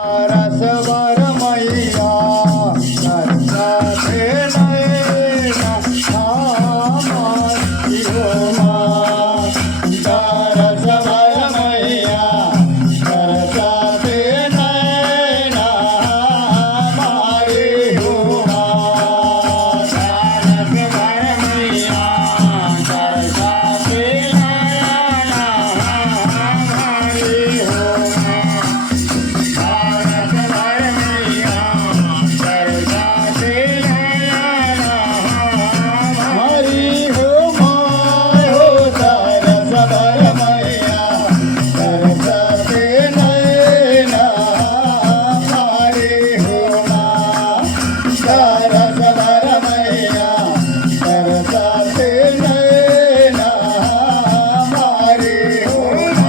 रसवर मैया करता थे नैना हमारी हो माँ। रसवर मैया करता थे नैना हमारी हो माँ। रसवर मैया करता थे नैना हमारी हो माँ।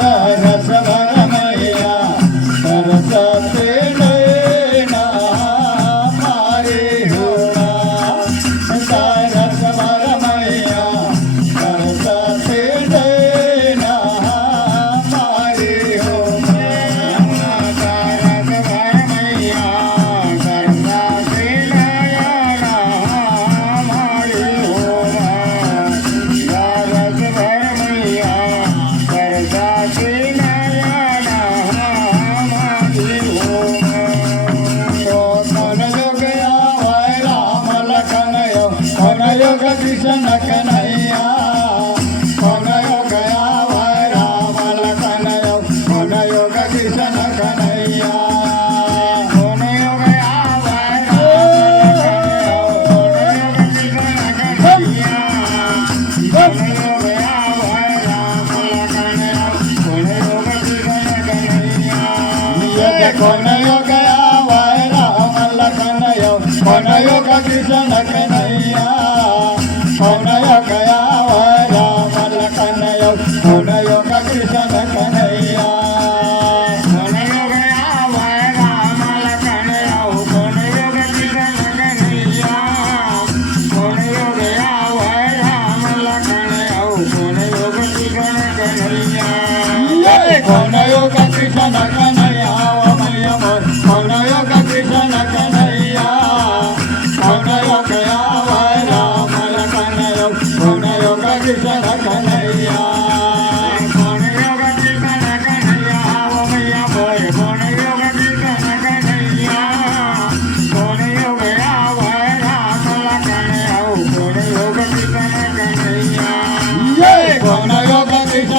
कृष्ण कन्हैया कौन योग आवे राम लखन कौन योग कृष्ण कन्हैया कौन योग आवे राम लखन कौन योग कृष्ण कन्हैया कौन योग आवे राम लखन कौन योग कृष्ण कन्हैया कौन योग आवे राम लखन कौन योग कृष्ण कन्हैया कौन योग आवे राम लखन कौन योग कृष्ण कन्हैया कौन योग आवे राम लखन कौन योग कृष्ण कन्हैया कौन योग कृष्ण कन्हैया मैया मोर कौन योग कृष्ण कन्हैया कौन योग आवे राम लखन कौन योग कृष्ण कन्हैया कौन योग कृष्ण कन्हैया मैया मोर कौन योग कृष्ण कन्हैया कौन योग आवे राम लखन कौन योग कृष्ण कन्हैया कौन योग कृष्ण